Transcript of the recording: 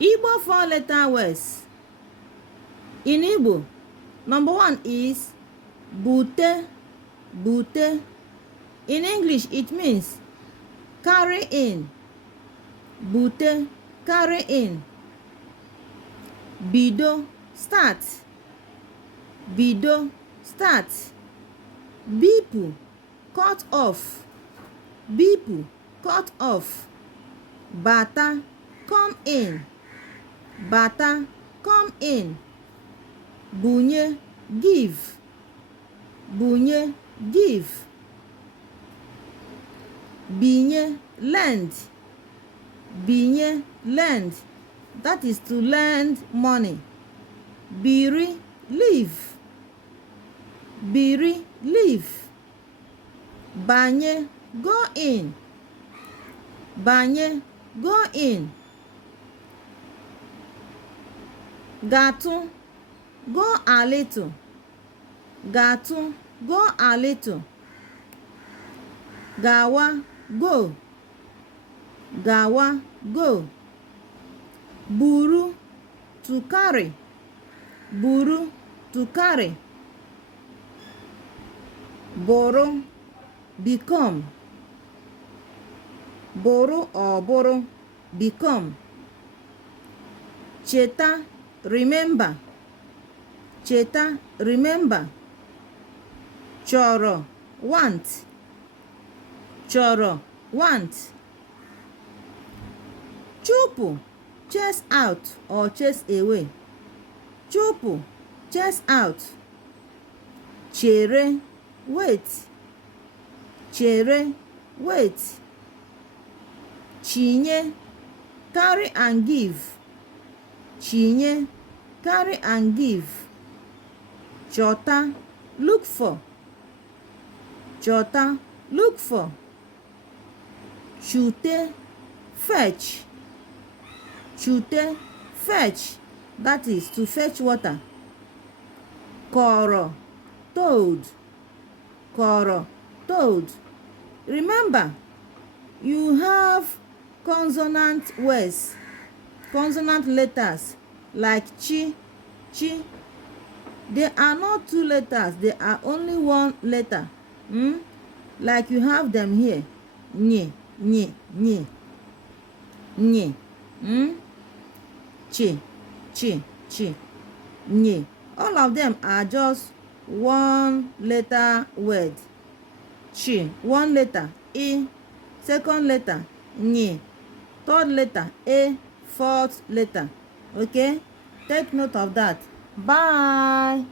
Igbo four-letter words. In Igbo, number 1 is bute, bute. In English, it means carry in. Bute, carry in. Bido, start. Bido, start. Bipu, cut off. Bipu, cut off. Bata, come in. Bata, come in. Bunye, give. Bunye, give. Binye, lend. Binye, lend. That is to lend money. Biri, leave. Biri, leave. Banye, go in. Banye, go in. Gatu, go a little. Gatu, go a little. Gawa, go. Gawa, go. Buru, to carry. Buru, to carry. Boro, become. Boro or boro, become. Cheta, remember. Cheta, remember. Choro, want. Choro, want. Chupu, chase out or chase away. Chupu, chase out. Chere, wait. Chere, wait. Chinye, carry and give. Chinye, carry and give. Chota, look for. Chota, look for. Chute, fetch. Chute, fetch. That is to fetch water. Koro, toad. Koro, toad. Remember, you have consonant words, consonant letters like chi, chi. They are not two letters, they are only one letter. Like you have them here. Nye, nye, nye. Nye. Chi, chi, chi. Nye. All of them are just one letter word. Chi, one letter. I, second letter. Nye, third letter. A, fourth letter. Okay? Take note of that. Bye.